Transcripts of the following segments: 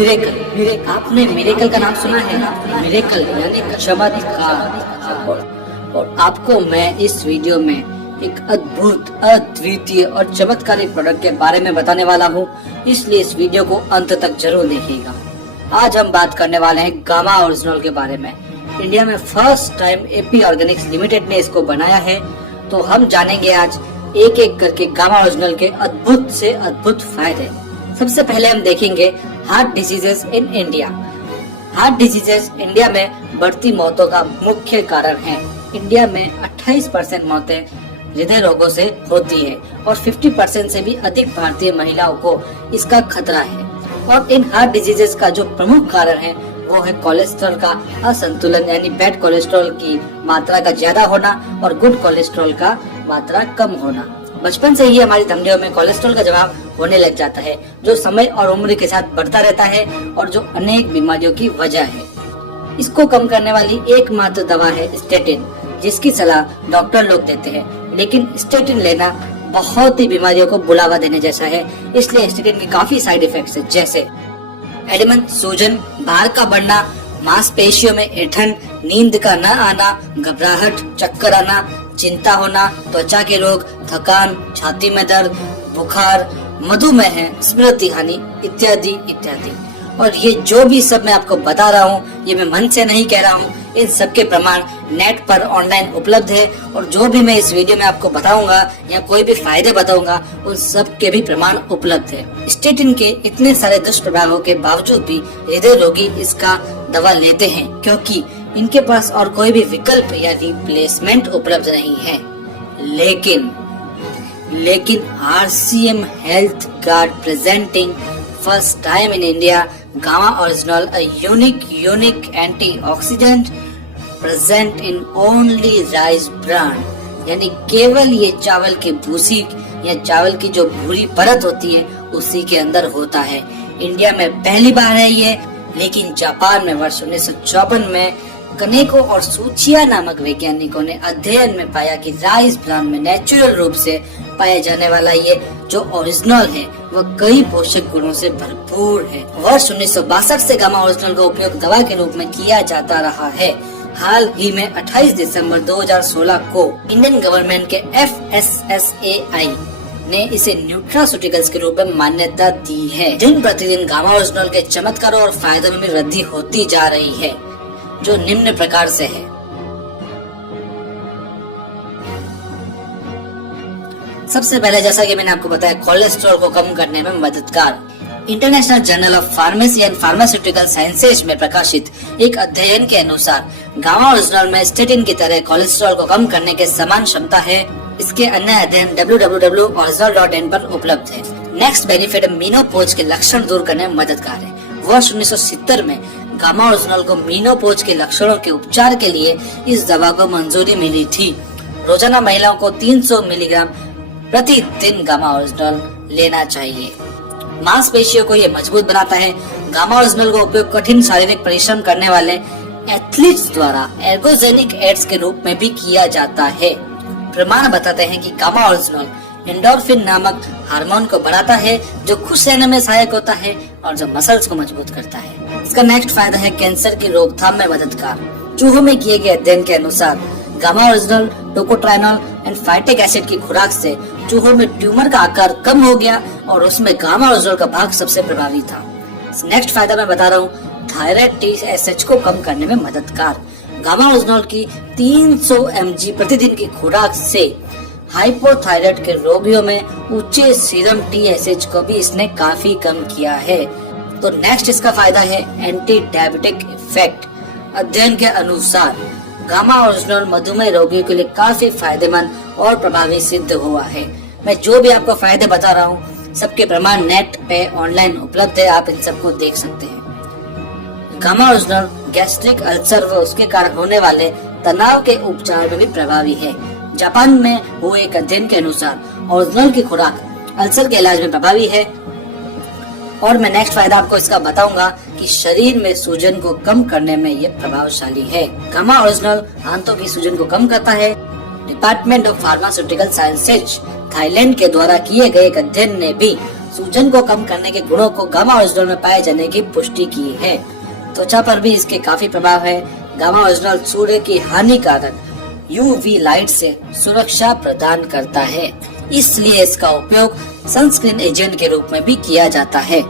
Miracle. आपने miracle का नाम सुना है? मिरेकल यानी चमत्कार। और आपको मैं इस वीडियो में एक अद्भुत, अद्वितीय और चमत्कारिक प्रोडक्ट के बारे में बताने वाला हूँ, इसलिए इस वीडियो को अंत तक जरूर देखिएगा। आज हम बात करने वाले हैं गामा ओरिजिनल के बारे में। इंडिया में first time AP Organics limited ने इसको बनाया है, तो हम जानेंगे आज एक एक करके गामा ओरिजिनल के अद्भुत से अद्भुत फायदे। सबसे पहले हम देखेंगे heart diseases in India. Heart diseases India में बढ़ती मौतों का मुख्य कारण है। इंडिया में 28% मौतें हृदय रोगों से होती है और 50% से भी अधिक भारतीय महिलाओं को इसका खतरा है। और इन हार्ट डिजीजेस का जो प्रमुख कारण है वो है कोलेस्ट्रॉल का असंतुलन, यानी बैड कोलेस्ट्रॉल की मात्रा का ज्यादा होना और गुड कोलेस्ट्रॉल का मात्रा कम होना। बचपन से ही हमारी धमनियों में कोलेस्ट्रॉल का जमाव होने लग जाता है, जो समय और उम्र के साथ बढ़ता रहता है और जो अनेक बीमारियों की वजह है। इसको कम करने वाली एकमात्र दवा है स्टेटिन, जिसकी सलाह डॉक्टर लोग देते हैं। लेकिन स्टेटिन लेना बहुत ही बीमारियों को बुलावा देने जैसा है, इसलिए स्टेटिन के काफी साइड इफेक्ट्स है, जैसे एडिमन, सूजन, भार का बढ़ना, मांसपेशियों में ऐंठन, नींद का न आना, घबराहट, चक्कर आना, चिंता होना, त्वचा के रोग, थकान, छाती में दर्द, बुखार, मधुमेह, स्मृति हानि इत्यादि इत्यादि। और ये जो भी सब मैं आपको बता रहा हूँ, ये मैं मन से नहीं कह रहा हूँ, इन सब के प्रमाण नेट पर ऑनलाइन उपलब्ध है। और जो भी मैं इस वीडियो में आपको बताऊंगा या कोई भी फायदे बताऊंगा, उन सब के भी प्रमाण उपलब्ध है। स्टेटिन के इतने सारे दुष्प्रभावों के बावजूद भी हृदय रोगी इसका दवा लेते हैं, क्योंकि इनके पास और कोई भी विकल्प या रिप्लेसमेंट उपलब्ध नहीं है। लेकिन RCM health card presenting first time in India gamma original, a unique antioxidant present in only rice bran, यानी केवल ये चावल की भूसी या चावल की जो भूरी परत होती है उसी के अंदर होता है। इंडिया में पहली बार है ये, लेकिन जापान में वर्ष 1954 में कनेको और सूचिया नामक वैज्ञानिकों ने अध्ययन में पाया कि राइस ब्रान में नेचुरल रूप से पाया जाने वाला ये जो ओरिजिनल है वह कई पोषक गुणों से भरपूर है। वर्ष 1962 से गामा ओरिजिनल का उपयोग दवा के रूप में किया जाता रहा है। हाल ही में 28 दिसंबर 2016 को इंडियन गवर्नमेंट के FSSAI ने इसे न्यूट्रास्यूटिकल्स के रूप में मान्यता दी है। दिन प्रतिदिन गामा ओरिजिनल के चमत्कारों और फायदों में वृद्धि होती जा रही है, जो निम्न प्रकार से है। सबसे पहले, जैसा कि मैंने आपको बताया, कोलेस्ट्रॉल को कम करने में मददगार। International journal of pharmacy and pharmaceutical sciences में प्रकाशित एक अध्ययन के अनुसार गामा ओरिजिनल में स्टेटिन की तरह कोलेस्ट्रॉल को कम करने के समान क्षमता है। इसके अन्य अध्ययन www.original.in पर उपलब्ध है। नेक्स्ट बेनिफिट, मीनोपॉज के लक्षण दूर करने में मददगार है। वर्ष 1970 में गामा ओरिजिनल को मीनोपॉज के लक्षणों के उपचार के लिए इस दवा को मंजूरी मिली थी। रोजाना महिलाओं को 300 मिलीग्राम प्रतिदिन गामा ओरिजिनल लेना चाहिए। मांसपेशियों को ये मजबूत बनाता है। गामा ओरिजिनल का उपयोग कठिन शारीरिक परिश्रम करने वाले एथलीट्स द्वारा एर्गोजेनिक एड्स के रूप में भी किया जाता है। प्रमाण बताते हैं कि गामा ओरिजिनल एंडोर्फिन नामक हार्मोन को बढ़ाता है, जो खुश रहने में सहायक होता है और जो मसल्स को मजबूत करता है। इसका नेक्स्ट फायदा है कैंसर की रोकथाम में मददगार। चूहों में किए गए अध्ययन के अनुसार gamma oryzanol, tocotrienol and phytic acid की खुराक से चूहों में ट्यूमर का आकार कम हो गया और उसमें गामा ओरिजिनल का भाग सबसे प्रभावी था। नेक्स्ट फायदा मैं बता रहा हूँ, थायराइड TSH को कम करने में मददगार। गामा ओरिजिनल की 300 mg प्रतिदिन की खुराक से हाइपोथायराइड के रोगियों में उच्च सीरम TSH को भी इसने काफी कम किया है। तो नेक्स्ट इसका फायदा है एंटी डायबिटिक इफेक्ट। अध्ययन के अनुसार गामा ओरिजिनल मधुमेह रोगियों के लिए काफी फायदेमंद और प्रभावी सिद्ध हुआ है। मैं जो भी आपको फायदे बता रहा हूँ, सबके प्रमाण नेट पे ऑनलाइन उपलब्ध है, आप इन सबको देख सकते हैं। गामा ओरिजिनल गैस्ट्रिक अल्सर व उसके कारण होने वाले तनाव के उपचार में भी प्रभावी है। जापान में हुए एक अध्ययन के अनुसार ओरिजिनल की खुराक अल्सर के इलाज में प्रभावी है। और मैं नेक्स्ट फायदा आपको इसका बताऊंगा कि शरीर में सूजन को कम करने में ये प्रभावशाली है। गामा ओरिजिनल आंतों की सूजन को कम करता है। Department of pharmaceutical sciences Thailand के द्वारा किए गए एक अध्ययन ने भी सूजन को कम करने के गुणों को गामा ओरिजिनल में पाए जाने की पुष्टि की है। त्वचा पर भी इसके काफी प्रभाव है। गामा ओरिजिनल सूर्य की हानिकारक यूवी लाइट से सुरक्षा प्रदान करता है, इसलिए इसका उपयोग सनस्क्रीन एजेंट के रूप में भी किया जाता है।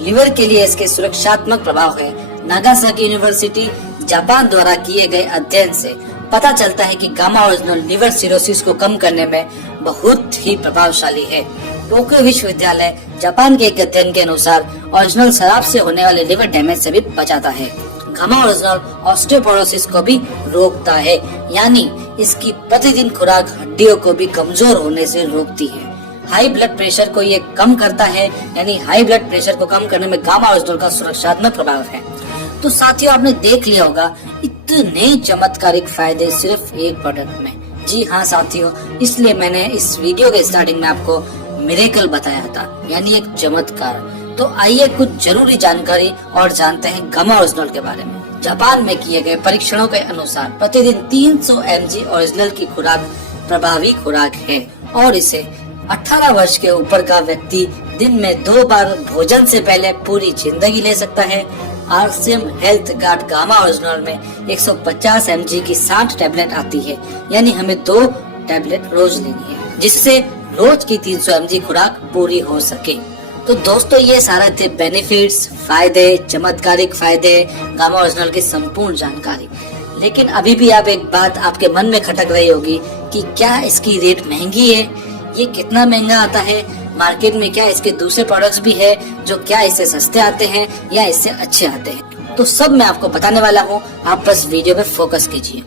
लिवर के लिए इसके सुरक्षात्मक प्रभाव है। नागासाकी यूनिवर्सिटी जापान द्वारा किए गए अध्ययन से पता चलता है कि गामा ओरिजिनल लिवर सिरोसिस को कम करने में बहुत ही प्रभावशाली है। टोक्यो विश्वविद्यालय जापान के एक अध्ययन के अनुसार ओरिजिनल शराब से होने वाले लिवर डैमेज से भी बचाता है। गामा ओरिजिनल ऑस्टियोपोरोसिस को भी रोकता है, यानी इसकी प्रतिदिन खुराक हड्डियों को भी कमजोर होने से रोकती है। हाई ब्लड प्रेशर को ये कम करता है, यानी हाई ब्लड प्रेशर को कम करने में गामा ओरिजिनल का सुरक्षात्मक प्रभाव है। तो साथियों, आपने देख लिया होगा इतने चमत्कारिक फायदे सिर्फ एक प्रोडक्ट में। जी हाँ साथियों, इसलिए मैंने इस वीडियो के स्टार्टिंग में आपको मिरेकल बताया था, यानी एक चमत्कार। तो आइए कुछ जरूरी जानकारी और जानते हैं गामा ओरिजिनल के बारे में। जापान में किए गए परीक्षणों के अनुसार प्रतिदिन 300 mg ओरिजिनल की खुराक प्रभावी खुराक है और इसे 18 वर्ष के ऊपर का व्यक्ति दिन में 2 बार भोजन से पहले पूरी जिंदगी ले सकता है। RCM health guard gamma original में 150 mg की 60 टैबलेट आती है, यानी हमें 2 टैबलेट रोज लेनी है, जिससे रोज की 300 mg खुराक पूरी हो सके। तो दोस्तों, ये सारे थे बेनिफिट्स, फायदे, चमत्कारिक फायदे, गामा ओरिजिनल की संपूर्ण जानकारी। लेकिन अभी भी आप एक बात आपके मन में खटक रही होगी कि क्या इसकी रेट महंगी है? ये कितना महंगा आता है? मार्केट में क्या इसके दूसरे प्रोडक्ट्स भी है जो क्या इससे सस्ते आते हैं या इससे अच्छे आते हैं? तो सब मैं आपको बताने वाला हूँ, आप बस वीडियो पे फोकस कीजिए।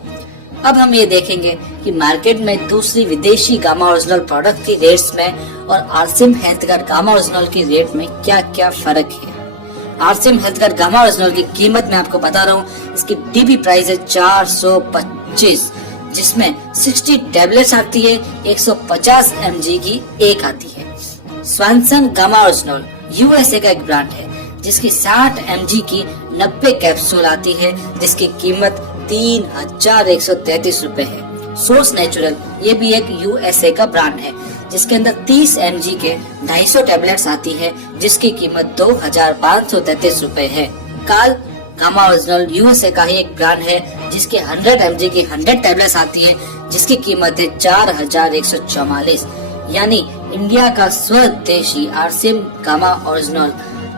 अब हम ये देखेंगे कि मार्केट में दूसरी विदेशी गामा ओरिजिनल प्रोडक्ट की रेट्स में और RCM health guard gamma original की रेट में क्या क्या फर्क है। RCM health guard gamma original की कीमत मैं आपको बता रहा हूँ। इसकी डीपी प्राइस है 425, जिसमें 60 टैबलेट्स आती है, 150 mg की एक आती है। स्वानसन गामा ओरिजिनल यूएसए का एक ब्रांड है, जिसकी 60 mg की 90 कैप्सूल आती है, जिसकी कीमत 3133 रुपए है। सोर्स नेचुरल ये भी एक यूएसए का ब्रांड है, जिसके अंदर 30 mg के 250 टैबलेट्स आती है, जिसकी कीमत 2533 रुपए है। काल गामा ओरिजिनल यूएसए का ही एक ब्रांड है, जिसके 100 mg की 100 टैबलेट्स आती है, जिसकी कीमत है 4144, यानी इंडिया का स्वदेशी आरसीएम गामा ओरिजिनल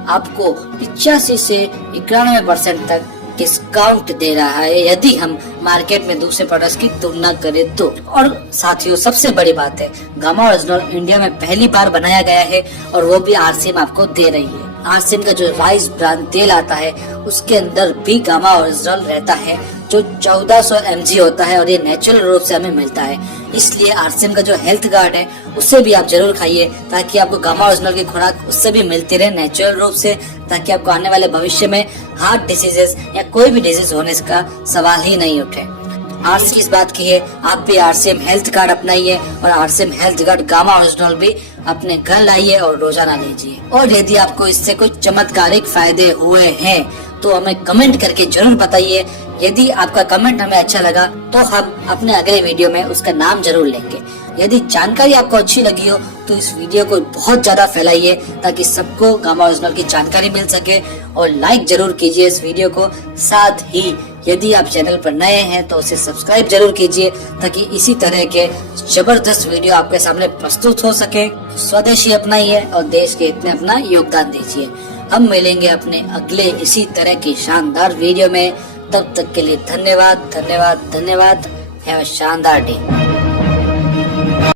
आपको 85 से 91% तक डिस्काउंट दे रहा है, यदि हम मार्केट में दूसरे प्रोडक्ट्स की तुलना करें तो। और साथियों, सबसे बड़ी बात है, गामा ओरिजिनल इंडिया में पहली बार बनाया गया है और वो भी आरसीएम आपको दे रही है। आरसीएम का जो राइस ब्रांड तेल आता है, उसके अंदर भी गामा ओरिजिनल रहता है, जो 1400 mg होता है और ये नेचुरल रूप से हमें मिलता है। इसलिए आरसीएम का जो हेल्थ गार्ड है, उससे भी आप जरूर खाइए, ताकि आपको गामा ओरिजिनल की खुराक उससे भी मिलती रहे नेचुरल रूप से, ताकि आपको आने वाले भविष्य में हार्ट डिसीजेस या कोई भी डिजीज होने का सवाल ही नहीं उठे। आज की इस बात की है, आप भी आरसीएम हेल्थ कार्ड अपनाइए और RCM health card gamma original भी अपने घर लाइए और रोजाना लीजिए। और यदि आपको इससे कोई चमत्कारिक फायदे हुए हैं तो हमें कमेंट करके जरूर बताइए। यदि आपका कमेंट हमें अच्छा लगा तो हम अपने अगले वीडियो में उसका नाम जरूर लेंगे। यदि जानकारी आपको अच्छी लगी हो तो इस वीडियो को बहुत ज्यादा फैलाइए, ताकि सबको गामा ओरिजिनल की जानकारी मिल सके, और लाइक जरूर कीजिए इस वीडियो को। साथ ही यदि आप चैनल पर नए हैं तो उसे सब्सक्राइब जरूर कीजिए, ताकि इसी तरह के जबरदस्त वीडियो आपके सामने प्रस्तुत हो सके। स्वदेशी अपनाइए और देश के हित में अपना योगदान दीजिए। हम मिलेंगे अपने अगले इसी तरह की शानदार वीडियो में। तब तक के लिए धन्यवाद, धन्यवाद, धन्यवाद। हैव अ शानदार डे।